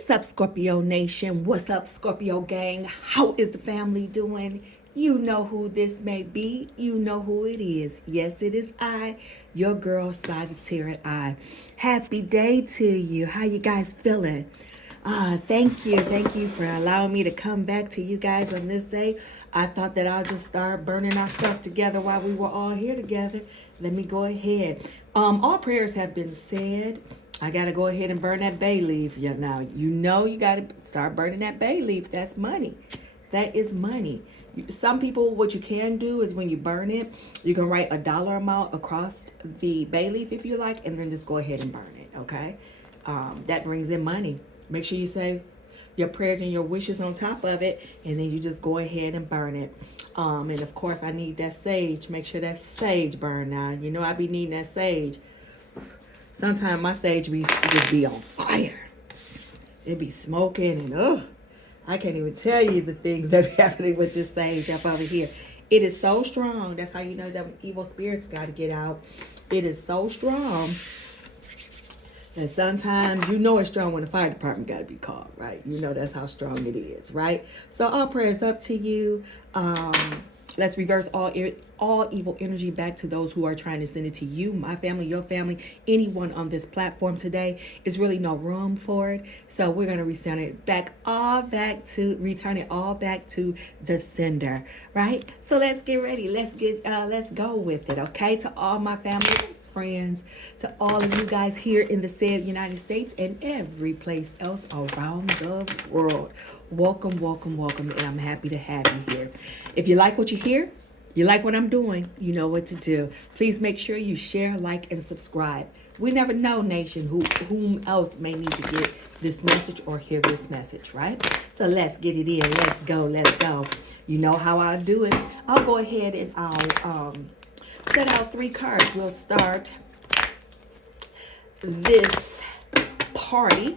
What's up, Scorpio Nation? What's up, Scorpio gang? How is the family doing? You know who this may be. You know who it is. Yes, it is I, your girl, Sagittarius I. Happy day to you. How you guys feeling? Thank you. Thank you for allowing me to come back to you guys on this day. I thought that I'll just start burning our stuff together while we were all here together. Let me go ahead. All prayers have been said. I got to go ahead and burn that bay leaf. Yeah, now, you got to start burning that bay leaf. That's money. That is money. Some people, what you can do is when you burn it, you can write a dollar amount across the bay leaf if you like, and then just go ahead and burn it, okay? That brings in money. Make sure you say your prayers and your wishes on top of it, and then you just go ahead and burn it. And of course, I need that sage. Make sure that sage burn now. You know I be needing that sage. Sometimes my sage just be on fire. It be smoking and I can't even tell you the things that be happening with this sage up over here. It is so strong. That's how you know that evil spirits got to get out. It is so strong. And sometimes you know it's strong when the fire department got to be called, right? You know that's how strong it is, right? So all prayers up to you. Let's reverse all evil energy back to those who are trying to send it to you, my family, your family, anyone on this platform today. Is really no room for it. So we're going to return it all back to the sender, right? So let's get ready. Let's go with it, okay? To all my family, friends, to all of you guys here in the said United States and every place else around the world. Welcome, welcome, welcome, and I'm happy to have you here. If you like what you hear, you like what I'm doing, you know what to do. Please make sure you share, like, and subscribe. We never know, nation, whom else may need to get this message or hear this message, right? So let's get it in. Let's go, let's go. You know how I'll do it. I'll go ahead and I'll set out 3 cards. We'll start this party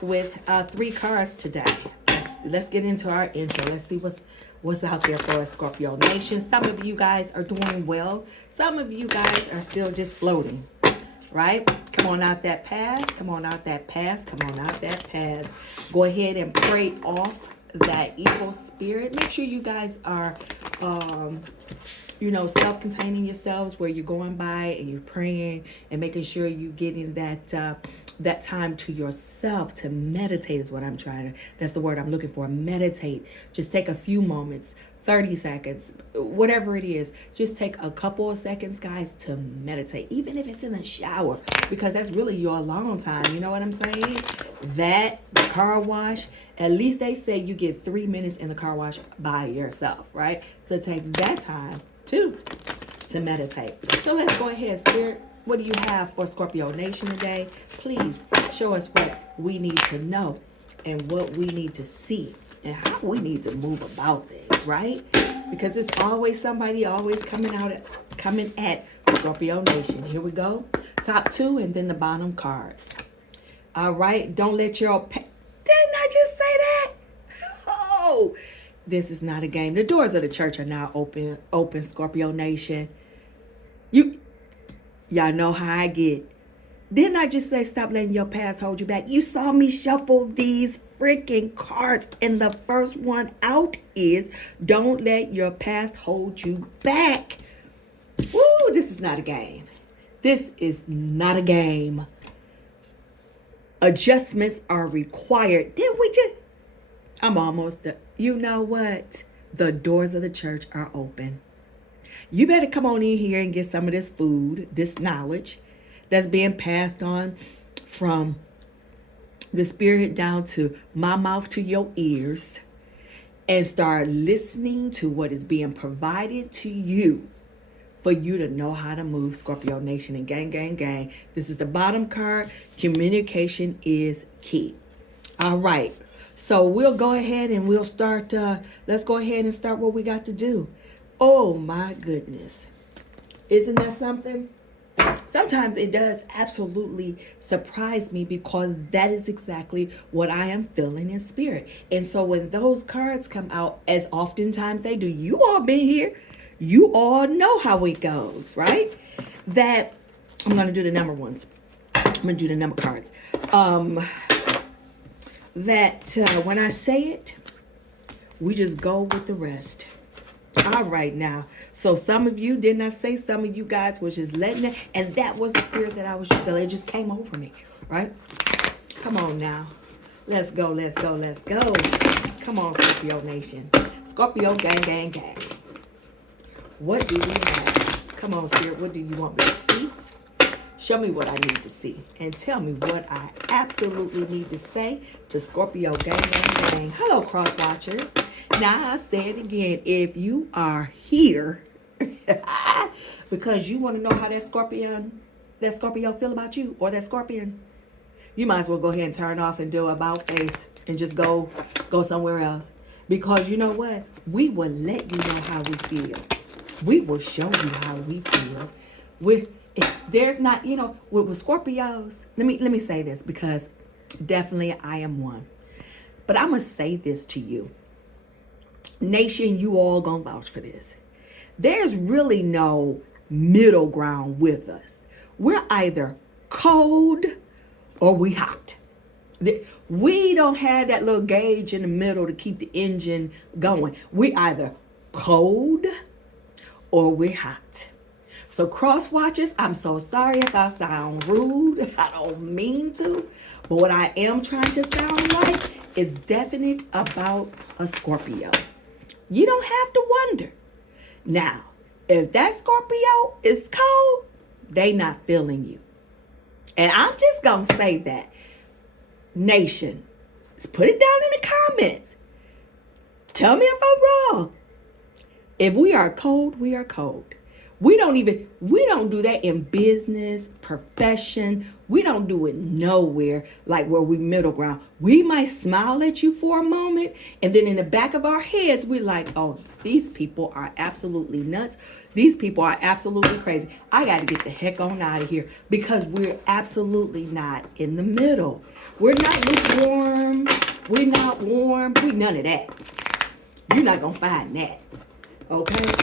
with 3 cards today. Let's get into our intro. Let's see what's out there for us, Scorpio Nation. Some of you guys are doing well. Some of you guys are still just floating, right? Come on out that past. Come on out that past. Come on out that past. Go ahead and pray off that evil spirit. Make sure you guys are self-containing yourselves where you're going by and you're praying and making sure you're getting that time to yourself to meditate is what that's the word I'm looking for. Meditate. Just take a few moments, 30 seconds, whatever it is. Just take a couple of seconds, guys, to meditate, even if it's in the shower, because that's really your alone time. You know what I'm saying? The car wash, at least they say you get 3 minutes in the car wash by yourself, right? So take that time too to meditate. So let's go ahead, Spirit. What do you have for Scorpio Nation today? Please show us what we need to know and what we need to see and how we need to move about things, right? Because there's always somebody coming at Scorpio Nation. Here we go. Top 2 and then the bottom card. All right. Don't let your... Didn't I just say that? Oh, this is not a game. The doors of the church are now open, Scorpio Nation. Y'all know how I get. Didn't I just say stop letting your past hold you back? You saw me shuffle these freaking cards, and the first one out is don't let your past hold you back. Woo, this is not a game. This is not a game. Adjustments are required. Didn't we just... I'm almost done. You know what? The doors of the church are open. You better come on in here and get some of this food, this knowledge that's being passed on from the spirit down to my mouth to your ears, and start listening to what is being provided to you for you to know how to move, Scorpio Nation and gang, gang, gang. This is the bottom card. Communication is key. All right. So we'll go ahead and we'll start. Let's go ahead and start what we got to do. Oh my goodness. Isn't that something? Sometimes it does absolutely surprise me because that is exactly what I am feeling in spirit. And so when those cards come out, as oftentimes they do, you all been here, you all know how it goes, right? That I'm going to do the number ones. I'm gonna do the number cards. That when I say it, we just go with the rest. All right now. So some of you, didn't I say some of you guys was just letting it, and that was the spirit that I was just feeling. It just came over me, right? Come on now. Let's go, let's go, let's go. Come on, Scorpio Nation. Scorpio gang, gang, gang. What do we have? Come on, Spirit. What do you want me to see? Show me what I need to see. And tell me what I absolutely need to say to Scorpio gang, gang, gang. Hello, cross watchers. Now, I say it again. If you are here because you want to know how that Scorpio feel about you, or that Scorpion, you might as well go ahead and turn off and do a about face and just go somewhere else. Because you know what? We will let you know how we feel. We will show you how we feel. There's not, with Scorpios, let me say this, because definitely I am one. But I'm going to say this to you. Nation, you all going to vouch for this. There's really no middle ground with us. We're either cold or we hot. We don't have that little gauge in the middle to keep the engine going. We either cold or we're hot. So cross watchers, I'm so sorry if I sound rude. I don't mean to. But what I am trying to sound like is definite about a Scorpio. You don't have to wonder. Now, if that Scorpio is cold, they not feeling you. And I'm just going to say that. Nation, put it down in the comments. Tell me if I'm wrong. If we are cold, we are cold. We don't do that in business, profession. We don't do it nowhere like where we middle ground. We might smile at you for a moment, and then in the back of our heads, we're like, oh, these people are absolutely nuts. These people are absolutely crazy. I got to get the heck on out of here, because we're absolutely not in the middle. We're not lukewarm. We're not warm. We none of that. You're not going to find that. Okay?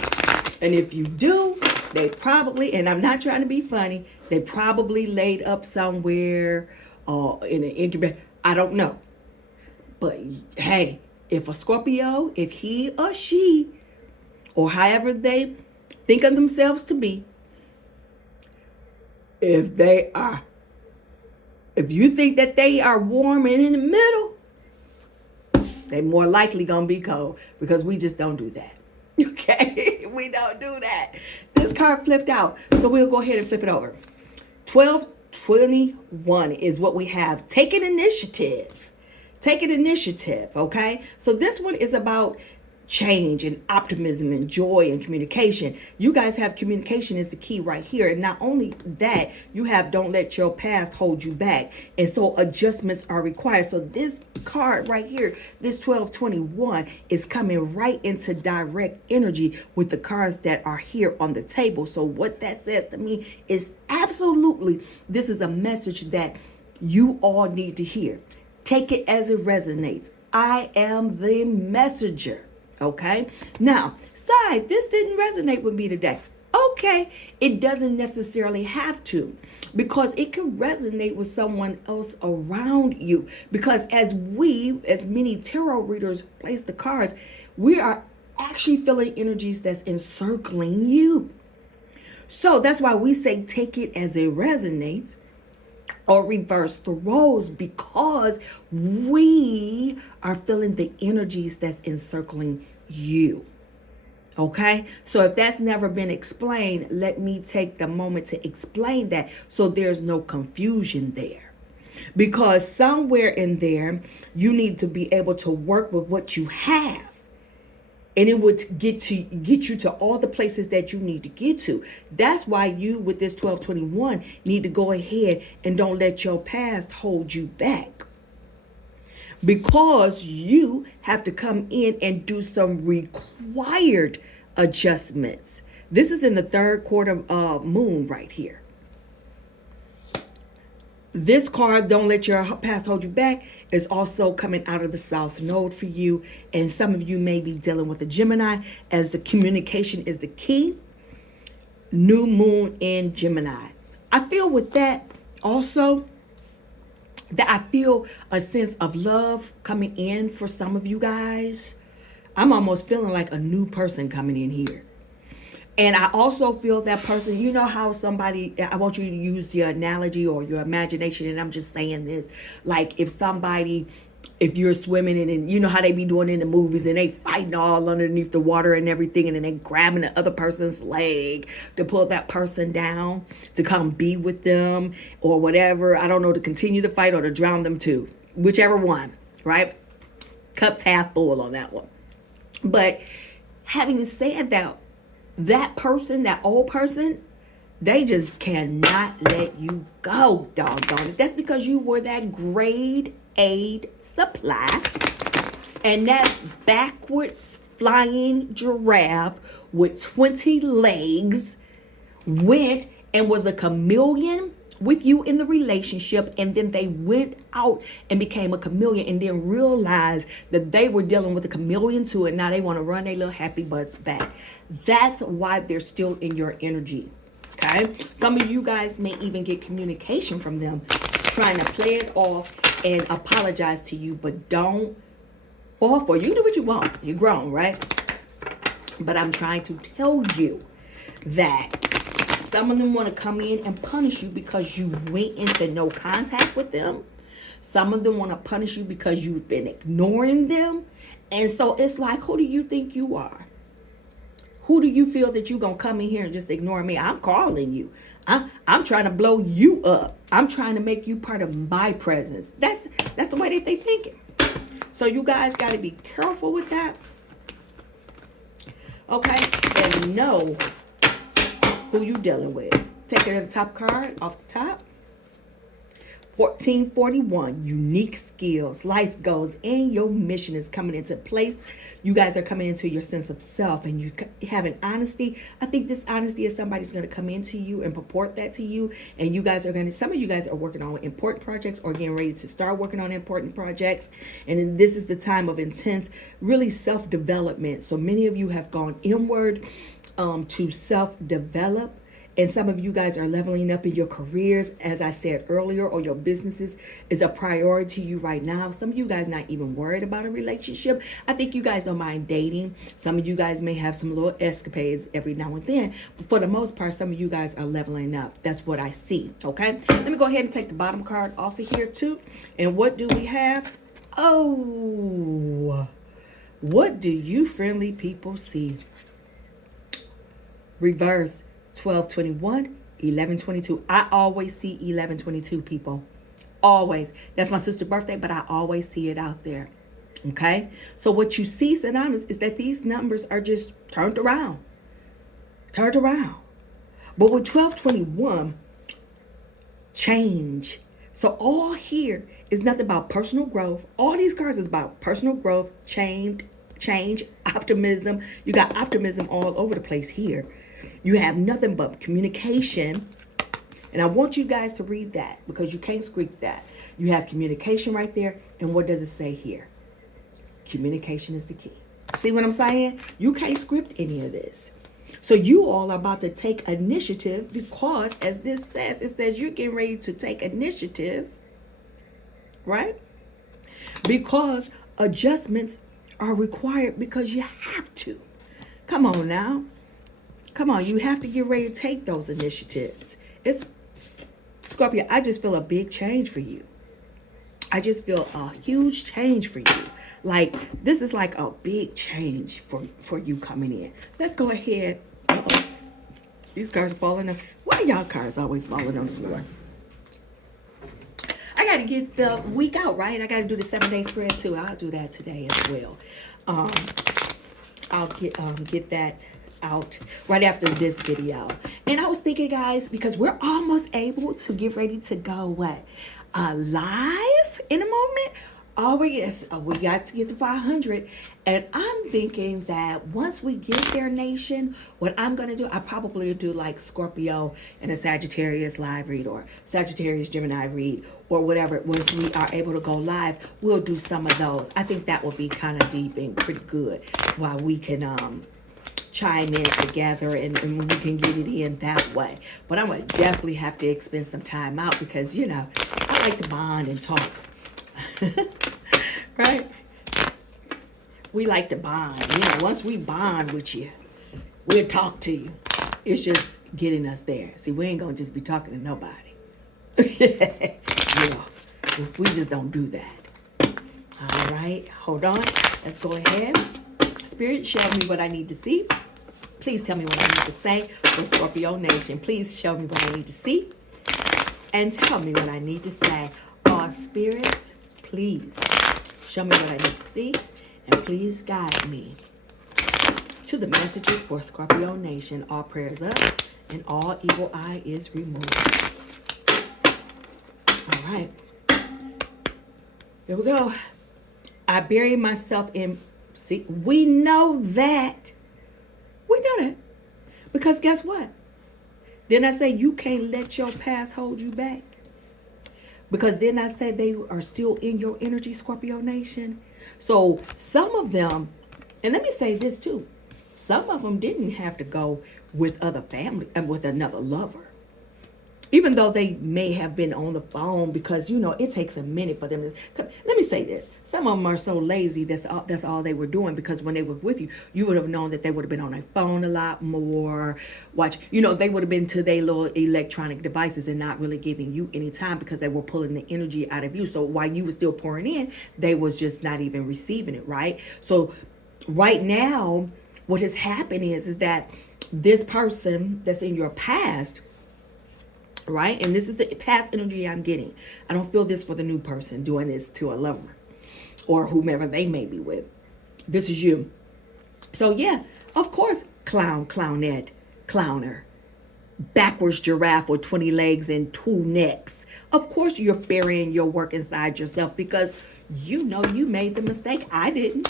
And if you do, they probably, and I'm not trying to be funny, they probably laid up somewhere in an incubator. I don't know. But hey, if a Scorpio, if he or she, or however they think of themselves to be, if you think that they are warm and in the middle, they more likely gonna be cold, because we just don't do that. Okay, we don't do that. This card flipped out, so we'll go ahead and flip it over. 1221 is what we have. Take an initiative. Take an initiative, okay? So this one is about change and optimism and joy and communication. You guys have communication is the key right here. And not only that, you have don't let your past hold you back. And so adjustments are required. So this card right here, this 1221, is coming right into direct energy with the cards that are here on the table. So what that says to me is absolutely, this is a message that you all need to hear. Take it as it resonates. I am the messenger. Okay. Now, side, this didn't resonate with me today. Okay. It doesn't necessarily have to, because it can resonate with someone else around you. Because as many tarot readers place the cards, we are actually feeling energies that's encircling you. So that's why we say take it as it resonates, or reverse the roles, because we are feeling the energies that's encircling you. Okay, so if that's never been explained, let me take the moment to explain that, so there's no confusion there. Because somewhere in there, you need to be able to work with what you have. And it would get you to all the places that you need to get to. That's why you, with this 1221, need to go ahead and don't let your past hold you back. Because you have to come in and do some required adjustments. This is in the third quarter moon right here. This card, don't let your past hold you back, is also coming out of the South Node for you. And some of you may be dealing with a Gemini, as the communication is the key. New moon in Gemini. I feel with that, Also, that I feel a sense of love coming in for some of you guys. I'm almost feeling like a new person coming in here. And I also feel that person, you know how somebody, I want you to use your analogy or your imagination, and I'm just saying this, like if you're swimming and you know how they be doing in the movies and they fighting all underneath the water and everything, and then they grabbing the other person's leg to pull that person down to come be with them or whatever. I don't know, to continue the fight or to drown them too, whichever one, right? Cup's half full on that one. But having said that, that person, that old person, they just cannot let you go, doggone it. That's because you were that grade A supply, and that backwards flying giraffe with 20 legs went and was a chameleon with you in the relationship, and then they went out and became a chameleon and then realized that they were dealing with a chameleon too, and now they want to run their little happy butts back. That's why they're still in your energy. Okay, some of you guys may even get communication from them trying to play it off and apologize to you, but don't fall for it. You do what you want. You're grown, right? But I'm trying to tell you that some of them want to come in and punish you because you went into no contact with them. Some of them want to punish you because you've been ignoring them. And so it's like, who do you think you are? Who do you feel that you're going to come in here and just ignore me? I'm calling you. I'm trying to blow you up. I'm trying to make you part of my presence. That's the way that they thinking. So you guys got to be careful with that. Okay? And know who you dealing with. Take it to the top card off the top. 1441, unique skills, life goals, and your mission is coming into place. You guys are coming into your sense of self, and you have an honesty. I think this honesty is somebody's going to come into you and purport that to you, and you guys are going to, some of you guys are working on important projects or getting ready to start working on important projects, and this is the time of intense, really self-development. So many of you have gone inward to self-develop. And some of you guys are leveling up in your careers, as I said earlier, or your businesses is a priority to you right now. Some of you guys not even worried about a relationship. I think you guys don't mind dating. Some of you guys may have some little escapades every now and then. But for the most part, some of you guys are leveling up. That's what I see, okay? Let me go ahead and take the bottom card off of here too. And what do we have? Oh, what do you friendly people see? Reverse. 1221, 1122. I always see 1122, people. Always. That's my sister's birthday, but I always see it out there. Okay? So what you see, synonymous, is that these numbers are just turned around. Turned around. But with 1221, change. So all here is nothing about personal growth. All these cards is about personal growth, change, optimism. You got optimism all over the place here. You have nothing but communication. And I want you guys to read that because you can't squeak that. You have communication right there. And what does it say here? Communication is the key. See what I'm saying? You can't script any of this. So you all are about to take initiative because, as this says, it says you're getting ready to take initiative, right? Because adjustments are required because you have to. Come on now. Come on, you have to get ready to take those initiatives. It's Scorpio, I just feel a big change for you. I just feel a huge change for you. Like, this is like a big change for you coming in. Let's go ahead. Uh-oh. These cards are falling off. Why are y'all cards always falling on the floor? I got to get the week out, right? I got to do the 7-day spread too. I'll do that today as well. I'll get that out right after this video. And I was thinking, guys, because we're almost able to get ready to go live in a moment. We got to get to 500, and I'm thinking that once we get there, nation, what I'm gonna do, I probably do like Scorpio and a Sagittarius live read, or Sagittarius Gemini read, or whatever. Once we are able to go live, we'll do some of those. I think that will be kind of deep and pretty good, while we can chime in together and we can get it in that way. But I'm going to definitely have to spend some time out because, I like to bond and talk. Right? We like to bond. Once we bond with you, we'll talk to you. It's just getting us there. See, we ain't going to just be talking to nobody. We just don't do that. All right, hold on. Let's go ahead. Spirit, show me what I need to see. Please tell me what I need to say for Scorpio Nation. Please show me what I need to see and tell me what I need to say. All spirits, please show me what I need to see and please guide me to the messages for Scorpio Nation. All prayers up and all evil eye is removed. All right. Here we go. I bury myself in. See, we know that. We know that. Because guess what? Didn't I say you can't let your past hold you back? Because didn't I say they are still in your energy, Scorpio Nation? So some of them, and let me say this too, some of them didn't have to go with other family and with another lover. Even though they may have been on the phone because, it takes a minute for them to... Let me say this. Some of them are so lazy, that's all they were doing, because when they were with you, you would have known that they would have been on their phone a lot more. They would have been to their little electronic devices and not really giving you any time because they were pulling the energy out of you. So while you were still pouring in, they was just not even receiving it, right? So right now, what has happened is that this person that's in your past... right? And this is the past energy I'm getting. I don't feel this for the new person doing this to a lover or whomever they may be with. This is you. So yeah, of course, clown, clownette, clowner, backwards giraffe with 20 legs and 2 necks. Of course, you're burying your work inside yourself because you made the mistake. I didn't.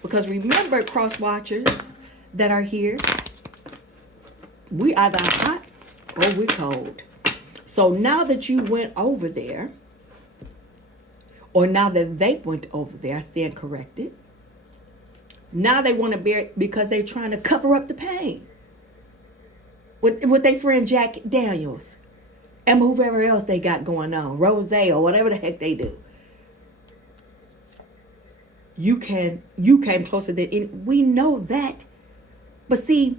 Because remember, cross watchers that are here, we either hot or we're cold. So now that you went over there, or now that they went over there, I stand corrected. Now they want to bear it because they're trying to cover up the pain. With their friend Jack Daniels and whoever else they got going on, Rose or whatever the heck they do. You came closer than any. We know that. But see,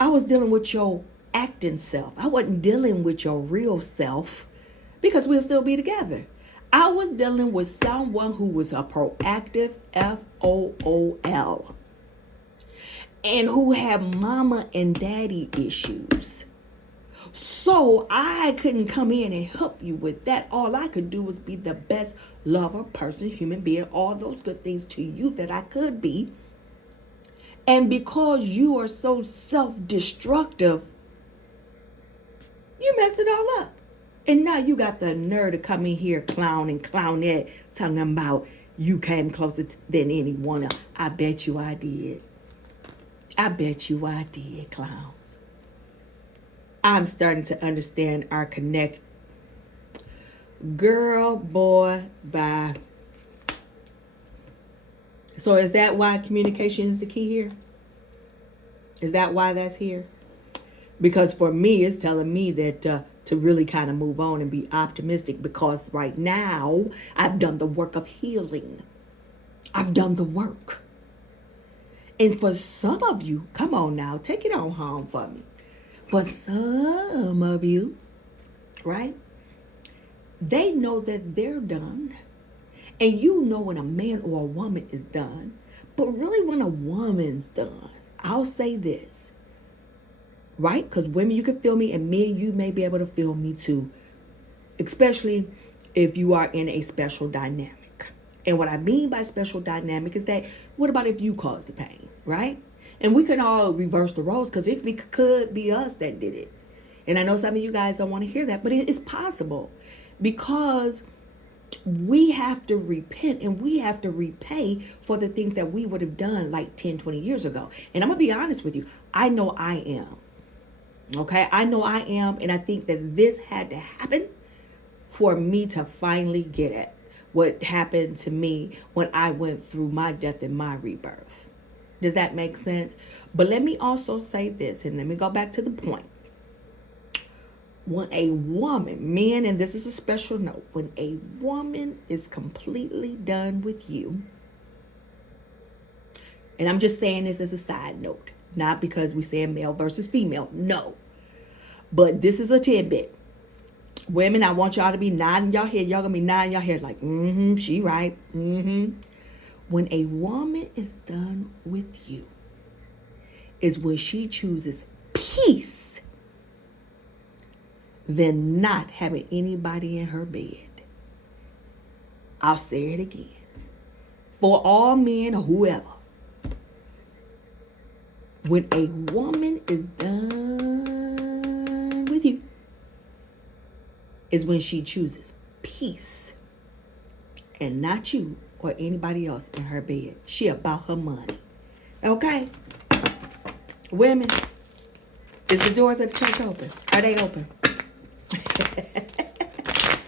I was dealing with your acting self. I wasn't dealing with your real self because we'll still be together. I was dealing with someone who was a proactive FOOL and who had mama and daddy issues. So I couldn't come in and help you with that. All I could do was be the best lover, person, human being, all those good things to you that I could be. And because you are so self-destructive, you messed it all up. And now you got the nerve to come in here, clown and clownette, talking about you came closer than anyone else. I bet you I did. I bet you I did, clown. I'm starting to understand our connect. Girl, boy, bye. So is that why communication is the key here? Is that why that's here? Because for me, it's telling me that to really kind of move on and be optimistic, because right now I've done the work of healing. I've done the work. And for some of you, come on now, take it on home for me. For some of you, right? They know that they're done. And you know when a man or a woman is done. But really when a woman's done, I'll say this. Right? Because women, you can feel me, and men, you may be able to feel me too. Especially if you are in a special dynamic. And what I mean by special dynamic is that, what about if you caused the pain, right? And we can all reverse the roles, because it could be us that did it. And I know some of you guys don't want to hear that, but it's possible. Because we have to repent and we have to repay for the things that we would have done like 10, 20 years ago. And I'm going to be honest with you. I know I am. Okay, I know I am, and I think that this had to happen for me to finally get at what happened to me when I went through my death and my rebirth. Does that make sense? But let me also say this, and let me go back to the point. When a woman, men, and this is a special note, when a woman is completely done with you, and I'm just saying this as a side note, not because we say male versus female, no. But this is a tidbit. Women, I want y'all to be nodding your head. Y'all gonna be nodding your head like, she right. When a woman is done with you, is when she chooses peace than not having anybody in her bed. I'll say it again. For all men or whoever, when a woman is done with you, is when she chooses peace and not you or anybody else in her bed. She about her money. Okay? Women, is the doors of the church open? Are they open?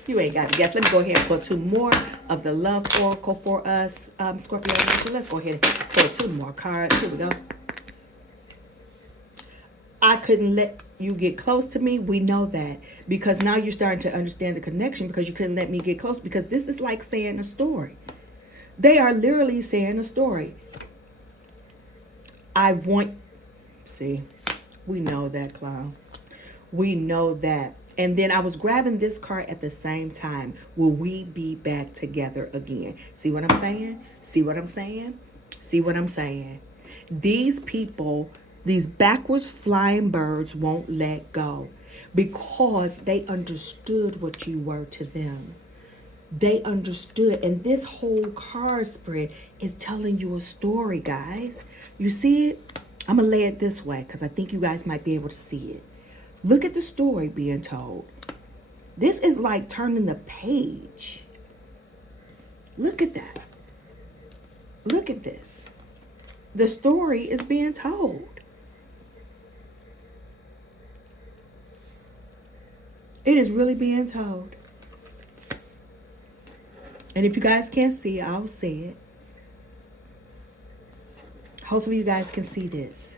You ain't got to guess. Let me go ahead and pull two more of the love oracle for us, Scorpio Nation. Let's go ahead and pull two more cards. Here we go. I couldn't let you get close to me. We know that because now you're starting to understand the connection because you couldn't let me get close, because this is like saying a story. They are literally saying a story. See, we know that, clown. We know that. And then I was grabbing this card at the same time. Will we be back together again? See what I'm saying? See what I'm saying? See what I'm saying? These people, these backwards flying birds won't let go because they understood what you were to them. They understood. And this whole card spread is telling you a story, guys. You see it? I'm going to lay it this way because I think you guys might be able to see it. Look at the story being told. This is like turning the page. Look at that. Look at this. The story is being told. It is really being told. And if you guys can't see it, I'll say it. Hopefully you guys can see this.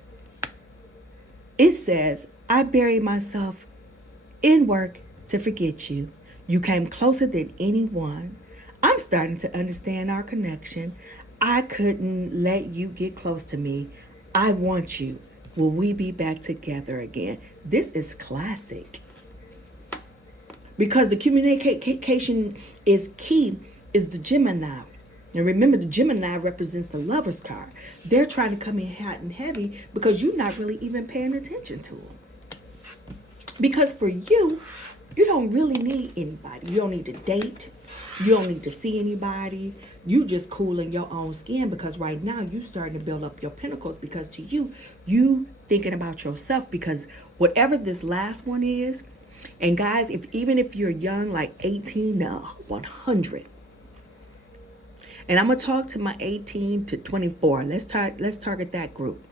It says, I buried myself in work to forget you. You came closer than anyone. I'm starting to understand our connection. I couldn't let you get close to me. I want you. Will we be back together again? This is classic. Because the communication is key, is the Gemini. And remember, the Gemini represents the lover's card. They're trying to come in hot and heavy because you're not really even paying attention to them. Because for you, you don't really need anybody. You don't need to date. You don't need to see anybody. You just cool in your own skin because right now you starting to build up your pinnacles because to you, you thinking about yourself because whatever this last one is, and guys, even if you're young, like 18 to 100, and I'm going to talk to my 18 to 24. Let's target that group.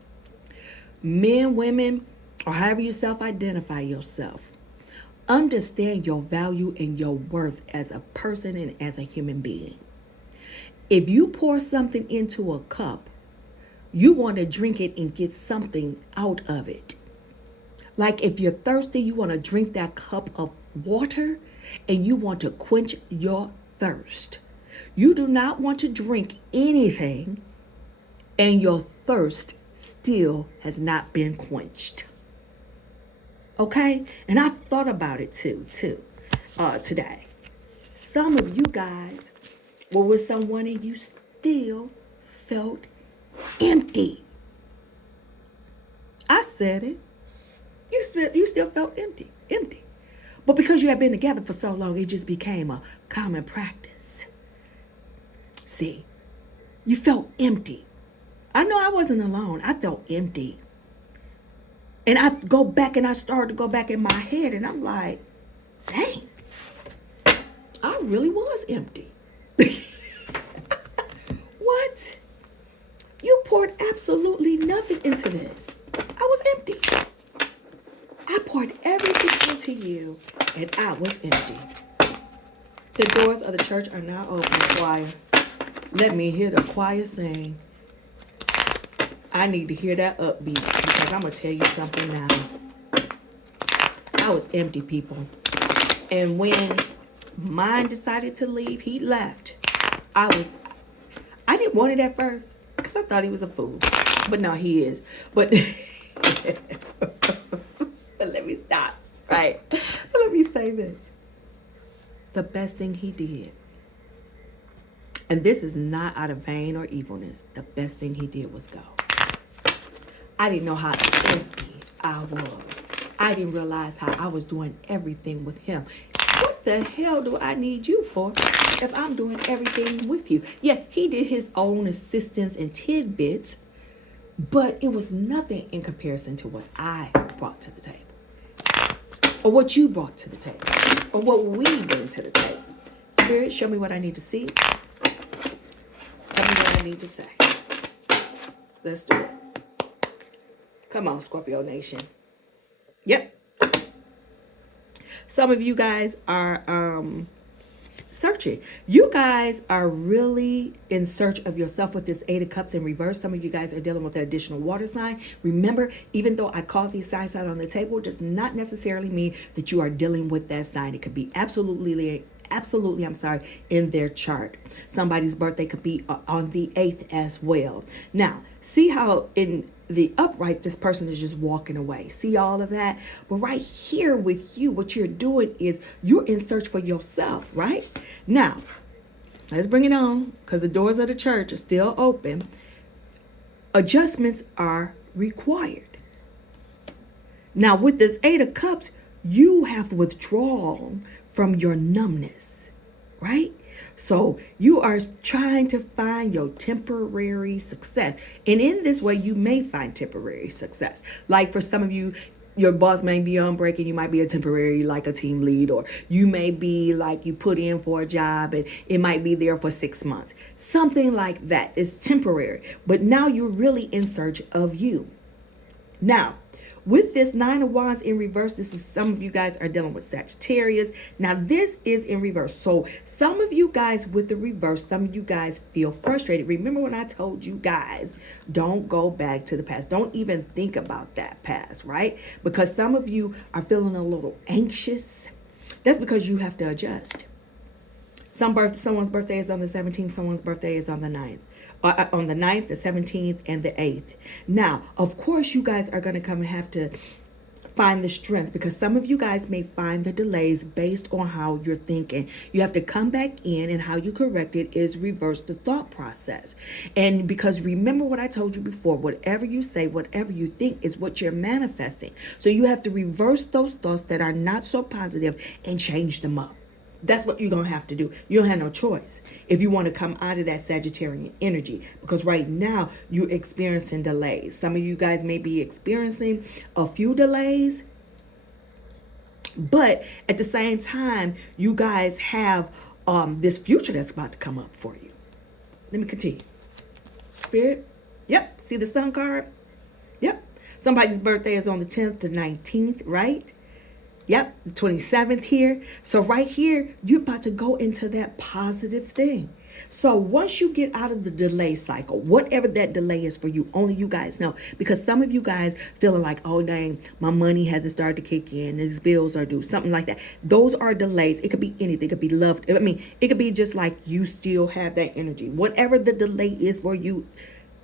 Men, women, or however you self-identify yourself. Understand your value and your worth as a person and as a human being. If you pour something into a cup, you want to drink it and get something out of it. Like if you're thirsty, you want to drink that cup of water and you want to quench your thirst. You do not want to drink anything and your thirst still has not been quenched. Okay? And I thought about it too, today. Some of you guys were with someone and you still felt empty. I said it. You still felt empty. But because you had been together for so long, it just became a common practice. See, you felt empty. I know I wasn't alone. I felt empty. And I go back and I started to go back in my head and I'm like, dang, I really was empty. What? You poured absolutely nothing into this. I was empty. I poured everything into you and I was empty. The doors of the church are now open, choir. Let me hear the choir sing. I need to hear that upbeat because I'm going to tell you something now. I was empty, people. And when mine decided to leave, he left. I didn't want it at first because I thought he was a fool. But no, he is. But let me stop, right? Let me say this. The best thing he did, and this is not out of vain or evilness, the best thing he did was go. I didn't know how empty I was. I didn't realize how I was doing everything with him. What the hell do I need you for if I'm doing everything with you? Yeah, he did his own assistance and tidbits, but it was nothing in comparison to what I brought to the table. Or what you brought to the table. Or what we bring to the table. Spirit, show me what I need to see. Tell me what I need to say. Let's do it. Come on, Scorpio Nation. Yep. Some of you guys are searching. You guys are really in search of yourself with this Eight of Cups in reverse. Some of you guys are dealing with an additional water sign. Remember, even though I call these signs out on the table, does not necessarily mean that you are dealing with that sign. It could be absolutely, in their chart. Somebody's birthday could be on the 8th as well. Now, see how in the upright, this person is just walking away. See all of that? But right here with you, what you're doing is you're in search for yourself, right? Now, let's bring it on because the doors of the church are still open. Adjustments are required. Now, with this Eight of Cups, you have withdrawn from your numbness, right? So you are trying to find your temporary success. And in this way, you may find temporary success. Like for some of you, your boss may be on break and you might be a temporary, like a team lead, or you may be like you put in for a job and it might be there for 6 months. Something like that is temporary. But now you're really in search of you. Now, with this Nine of Wands in reverse, this is some of you guys are dealing with Sagittarius. Now, this is in reverse. So some of you guys with the reverse, some of you guys feel frustrated. Remember when I told you guys, don't go back to the past. Don't even think about that past, right? Because some of you are feeling a little anxious. That's because you have to adjust. Someone's birthday is on the 17th. Someone's birthday is on the 9th. On the 9th, the 17th, and the 8th. Now, of course, you guys are going to come and have to find the strength because some of you guys may find the delays based on how you're thinking. You have to come back in, and how you correct it is reverse the thought process. And because remember what I told you before, whatever you say, whatever you think is what you're manifesting. So you have to reverse those thoughts that are not so positive and change them up. That's what you're going to have to do. You don't have no choice if you want to come out of that Sagittarian energy, because right now you're experiencing delays. Some of you guys may be experiencing a few delays, but at the same time, you guys have this future that's about to come up for you. Let me continue. Spirit. Yep. See the Sun card? Yep. Somebody's birthday is on the 10th, the 19th, right? Yep, the 27th here. So right here, you're about to go into that positive thing. So once you get out of the delay cycle, whatever that delay is for you, only you guys know. Because some of you guys feeling like, oh, dang, my money hasn't started to kick in. These bills are due, something like that. Those are delays. It could be anything. It could be love. I mean, it could be just like you still have that energy. Whatever the delay is for you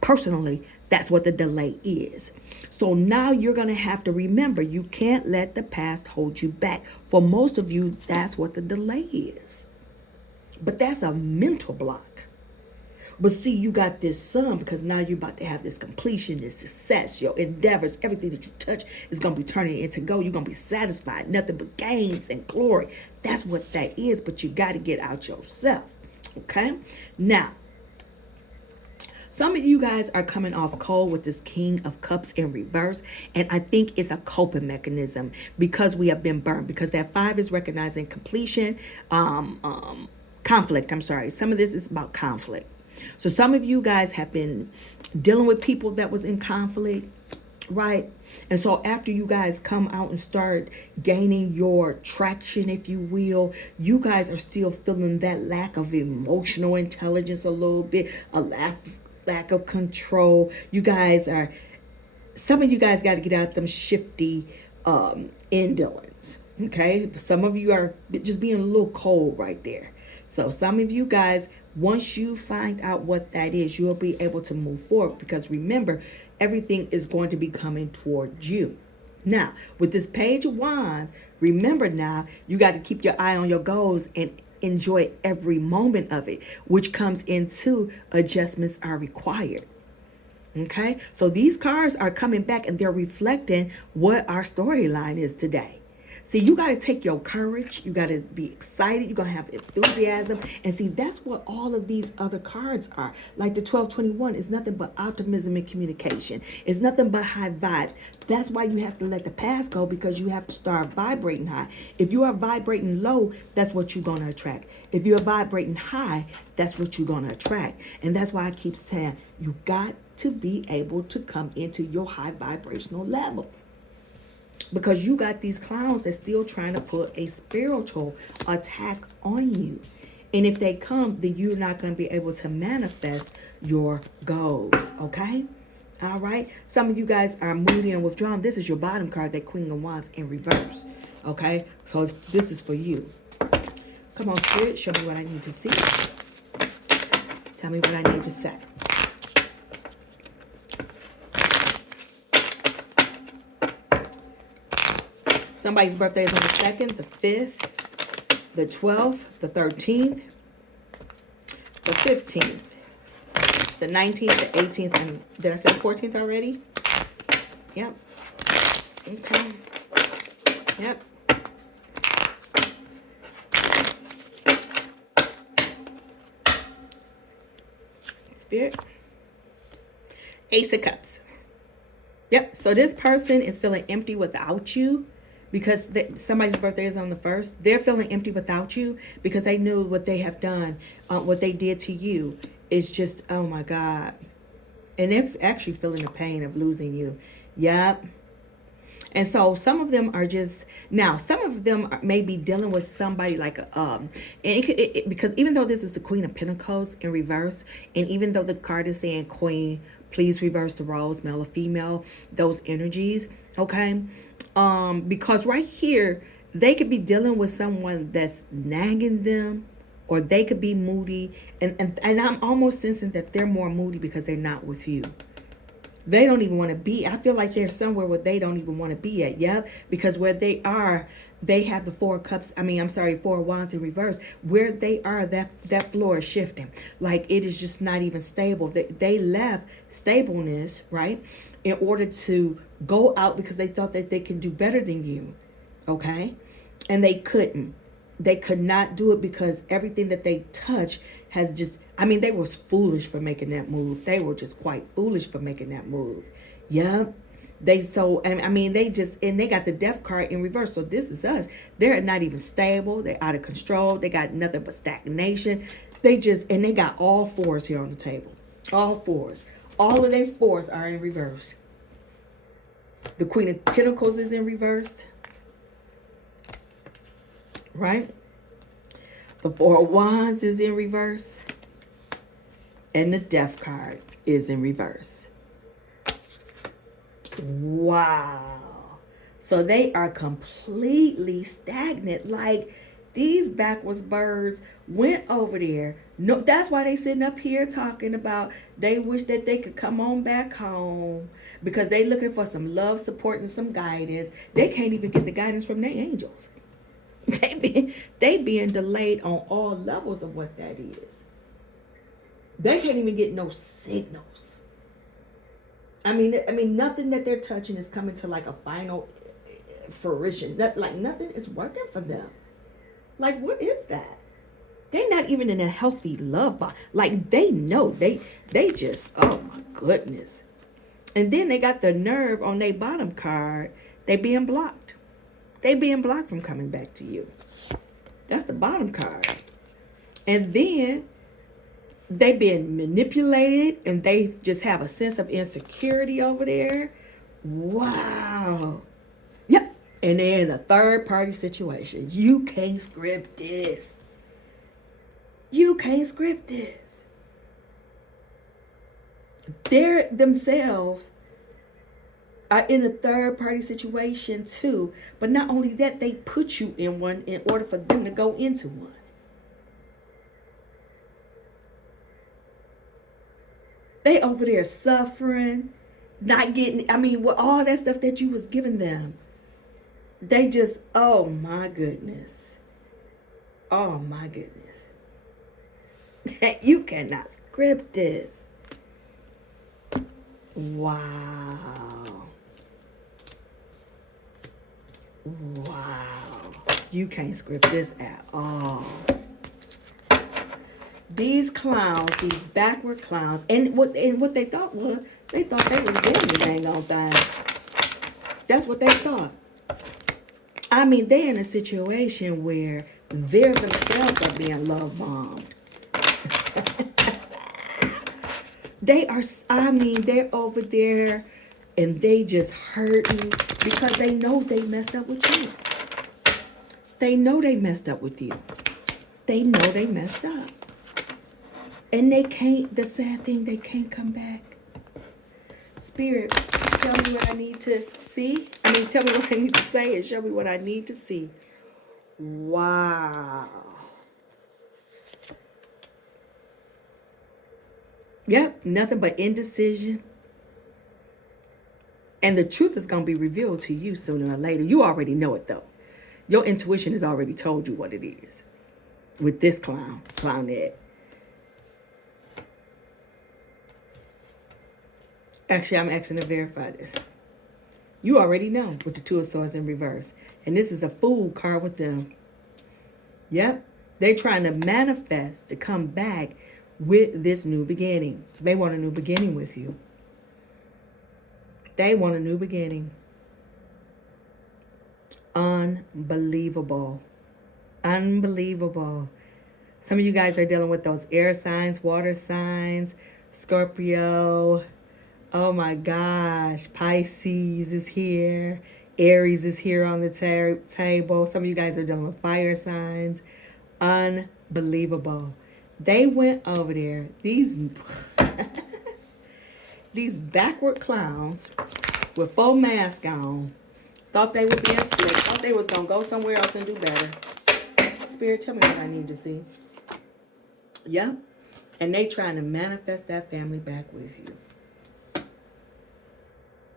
personally, that's what the delay is. So now you're going to have to remember, you can't let the past hold you back. For most of you, that's what the delay is. But that's a mental block. But see, you got this Sun because now you're about to have this completion, this success, your endeavors, everything that you touch is going to be turning into gold. You're going to be satisfied, nothing but gains and glory. That's what that is, but you got to get out yourself. Okay? Now, some of you guys are coming off cold with this King of Cups in reverse. And I think it's a coping mechanism because we have been burned. Because that 5 is recognizing completion, conflict. I'm sorry. Some of this is about conflict. So some of you guys have been dealing with people that was in conflict, right? And so after you guys come out and start gaining your traction, if you will, you guys are still feeling that lack of emotional intelligence a little bit, a lack of control. You guys are, some of you guys got to get out them shifty indolence. Okay, some of you are just being a little cold right there. So some of you guys, once you find out what that is, you'll be able to move forward, because remember, everything is going to be coming towards you. Now, with this Page of Wands, remember now, you got to keep your eye on your goals and enjoy every moment of it, which comes into adjustments are required. Okay, so these cards are coming back and they're reflecting what our storyline is today. See, you got to take your courage. You got to be excited. You're going to have enthusiasm. And see, that's what all of these other cards are. Like the 1221 is nothing but optimism and communication. It's nothing but high vibes. That's why you have to let the past go, because you have to start vibrating high. If you are vibrating low, that's what you're going to attract. If you're vibrating high, that's what you're going to attract. And that's why I keep saying you got to be able to come into your high vibrational level. Because you got these clowns that's still trying to put a spiritual attack on you. And if they come, then you're not going to be able to manifest your goals. Okay? All right? Some of you guys are moody and withdrawn. This is your bottom card, that Queen of Wands in reverse. Okay? So this is for you. Come on, Spirit. Show me what I need to see. Tell me what I need to say. Somebody's birthday is on the 2nd, the 5th, the 12th, the 13th, the 15th, the 19th, the 18th, and did I say 14th already? Yep. Okay. Yep. Spirit. Ace of Cups. Yep. So this person is feeling empty without you. Because somebody's birthday is on the 1st. They're feeling empty without you because they knew what they have done, what they did to you is just, oh my God. And they're actually feeling the pain of losing you. Yep. And so some of them are just, now some of them may be dealing with somebody like, and because even though this is the Queen of Pentacles in reverse, and even though the card is saying Queen, please reverse the roles, male or female, those energies, okay? Because right here, they could be dealing with someone that's nagging them, or they could be moody. And I'm almost sensing that they're more moody because they're not with you. They don't even want to be. I feel like they're somewhere where they don't even want to be at. Yep. Because where they are, they have the 4 cups. Four of Wands in reverse. Where they are, that floor is shifting. Like it is just not even stable. They left stableness, right, in order to go out because they thought that they could do better than you. Okay. And they couldn't. They could not do it because everything that they touch has just, they were foolish for making that move. They were just quite foolish for making that move. Yep. They got the death card in reverse. So this is us. They're not even stable. They're out of control. They got nothing but stagnation. They got all 4s here on the table. All 4s. All of their 4s are in reverse. The Queen of Pentacles is in reverse. Right? The 4 of Wands is in reverse. And the Death card is in reverse. Wow. So they are completely stagnant. Like these backwards birds went over there. No, that's why they sitting up here talking about they wish that they could come on back home, because they looking for some love, support, and some guidance. They can't even get the guidance from their angels. They being delayed on all levels of what that is. They can't even get no signals. Nothing that they're touching is coming to like a final fruition. Nothing is working for them. Like, what is that? They're not even in a healthy love bond. Like, they know. They just, oh my goodness. And then they got the nerve on their bottom card. They being blocked. They being blocked from coming back to you. That's the bottom card. And then they being manipulated, and they just have a sense of insecurity over there. Wow. Yep. And they're in a third party situation. You can't script this. You can't script this. They're themselves are in a third party situation too. But not only that, they put you in one in order for them to go into one. They over there suffering, not getting, I mean, with all that stuff that you was giving them. They just, oh my goodness. Oh my goodness. You cannot script this. Wow. Wow. You can't script this at all. These clowns, these backward clowns, and what they thought was, they thought they was doing the dang on thing. That's what they thought. I mean, they're in a situation where they're themselves are being love bombed. They are, I mean, they're over there and they just hurting because they know they messed up with you. They know they messed up with you. They know they messed up. And they can't, the sad thing, they can't come back. Spirit, tell me what I need to see. I mean, tell me what I need to say and show me what I need to see. Wow. Yep, nothing but indecision. And the truth is going to be revealed to you sooner or later. You already know it, though. Your intuition has already told you what it is. With this clownette. Actually, I'm asking to verify this. You already know with the Two of Swords in reverse. And this is a Fool card with them. Yep. They're trying to manifest to come back with this new beginning. They want a new beginning with you. They want a new beginning. Unbelievable. Unbelievable. Some of you guys are dealing with those air signs, water signs, Scorpio. Oh my gosh. Pisces is here. Aries is here on the table. Some of you guys are dealing with fire signs. Unbelievable. They went over there. These backward clowns with full mask on thought they were being slick. Thought they was going to go somewhere else and do better. Spirit, tell me what I need to see. Yep. And they trying to manifest that family back with you.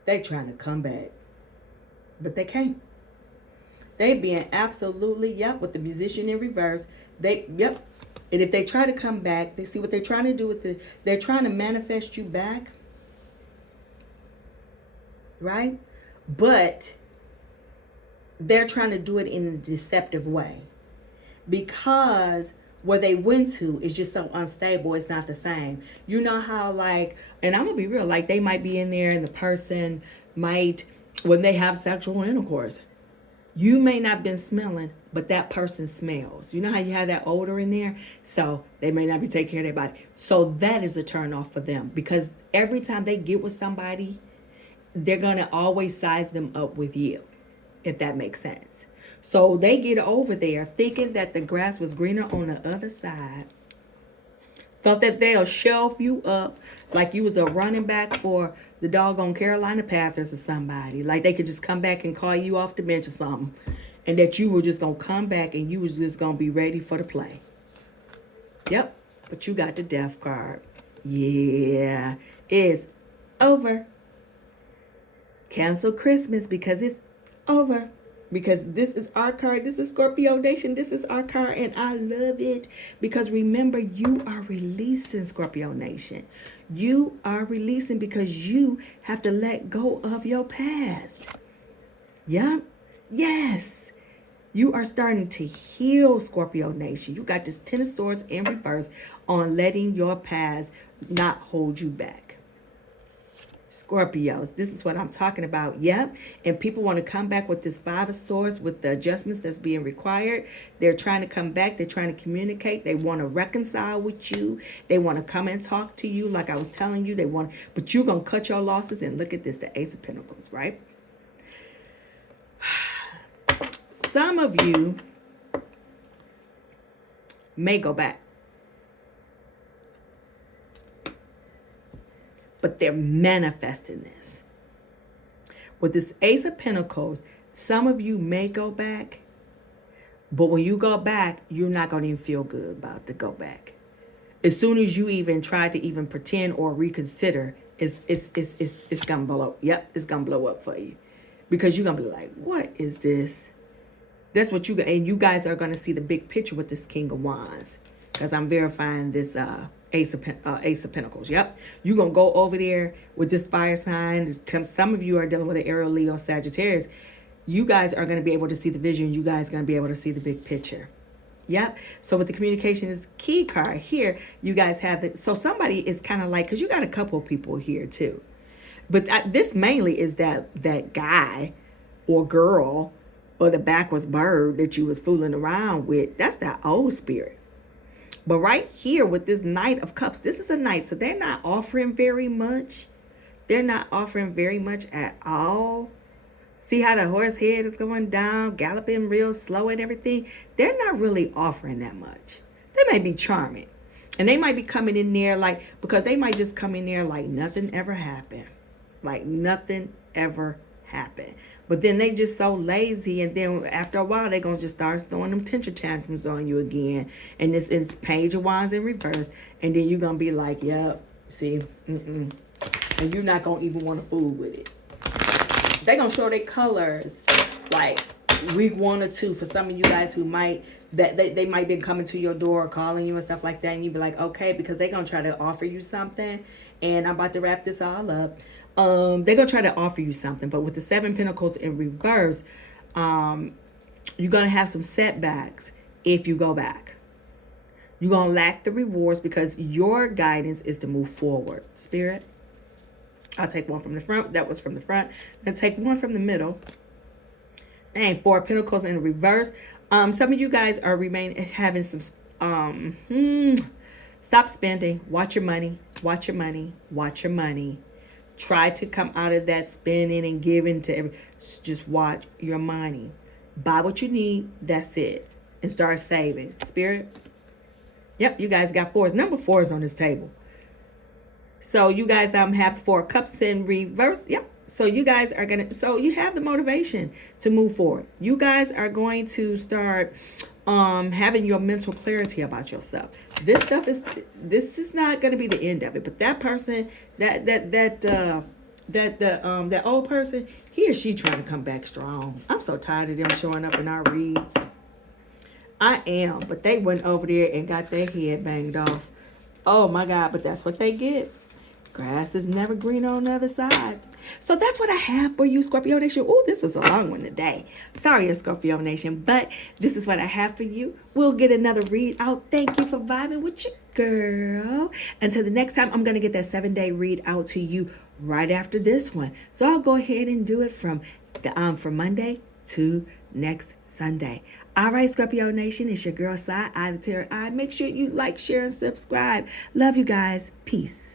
They trying to come back. But they can't. They being absolutely, yep, with the musician in reverse. Yep. And if they try to come back, they see what they're trying to do with they're trying to manifest you back. Right? But they're trying to do it in a deceptive way. Because where they went to is just so unstable, it's not the same. You know how, like, and I'm going to be real, like they might be in there and the person might, when they have sexual intercourse, you may not been smelling, but that person smells. You know how you have that odor in there? So they may not be taking care of their body. So that is a turn off for them. Because every time they get with somebody, they're going to always size them up with you, if that makes sense. So they get over there thinking that the grass was greener on the other side. Thought that they'll shelf you up like you was a running back for the doggone Carolina Panthers or somebody. Like they could just come back and call you off the bench or something. And that you were just going to come back and you was just going to be ready for the play. Yep. But you got the death card. Yeah. It's over. Cancel Christmas because it's over. Because this is our card. This is Scorpio Nation. This is our card. And I love it. Because remember, you are releasing, Scorpio Nation. You are releasing because you have to let go of your past. Yeah. Yes. You are starting to heal, Scorpio Nation. You got this Ten of Swords in reverse on letting your past not hold you back. Scorpios, this is what I'm talking about. Yep. And people want to come back with this Five of Swords with the adjustments that's being required. They're trying to come back. They're trying to communicate. They want to reconcile with you. They want to come and talk to you like I was telling you. But you're going to cut your losses. And look at this, the Ace of Pentacles, right? Some of you may go back. but they're manifesting this. With this Ace of Pentacles, some of you may go back, but when you go back, you're not going to even feel good about to go back. As soon as you even try to even pretend or reconsider, it's going to blow. Yep, it's going to blow up for you. Because you're going to be like, what is this? That's what you got. And you guys are going to see the big picture with this King of Wands. Because I'm verifying this Ace of Pentacles. Yep. You're going to go over there with this fire sign. Because some of you are dealing with an Aries, Leo, Sagittarius. You guys are going to be able to see the vision. You guys are going to be able to see the big picture. Yep. So with the communication is key card here, you guys have the, so somebody is kind of like, because you got a couple of people here too. But this mainly is that guy or girl or the backwards bird that you was fooling around with. That's that old spirit. But right here with this Knight of Cups, this is a knight. So they're not offering very much. They're not offering very much at all. See how the horse head is going down, galloping real slow and everything? They're not really offering that much. They may be charming. And they might be coming in there like, because they might just come in there like nothing ever happened. Like nothing ever happened. But then they just so lazy, and then after a while they're gonna just start throwing them temper tantrums on you again. And it's Page of Wands in reverse, and then you're gonna be like, yep, see, and you're not gonna even want to fool with it. They're gonna show their colors like week 1 or 2 for some of you guys who might that they might be coming to your door or calling you and stuff like that, and you be like, okay, because they're gonna try to offer you something. And I'm about to wrap this all up. They're gonna try to offer you something, but with the 7 Pentacles in reverse, you're gonna have some setbacks if you go back. You're gonna lack the rewards because your guidance is to move forward. Spirit, I'll take one from the front. That was from the front. I'm gonna take one from the middle. And 4 Pentacles in reverse. Some of you guys are having some stop spending. Watch your money. Watch your money. Watch your money. Try to come out of that spending and giving to just watch your money. Buy what you need. That's it. And start saving. Spirit. Yep, you guys got 4s. Number 4 is on this table. So you guys have 4 cups in reverse. Yep. So you guys are so you have the motivation to move forward. You guys are going to start having your mental clarity about yourself. This is not going to be the end of it. But that person, that old person, he or she trying to come back strong. I'm so tired of them showing up in our reads. I am, but they went over there and got their head banged off. Oh my God, but that's what they get. Grass is never green on the other side. So that's what I have for you, Scorpio Nation. Oh, this was a long one today. Sorry, Scorpio Nation, but this is what I have for you. We'll get another read out. Thank you for vibing with your girl. Until the next time, I'm going to get that 7-day read out to you right after this one. So I'll go ahead and do it from Monday to next Sunday. All right, Scorpio Nation, it's your girl, Side Eye the Tarot Eye. Make sure you like, share, and subscribe. Love you guys. Peace.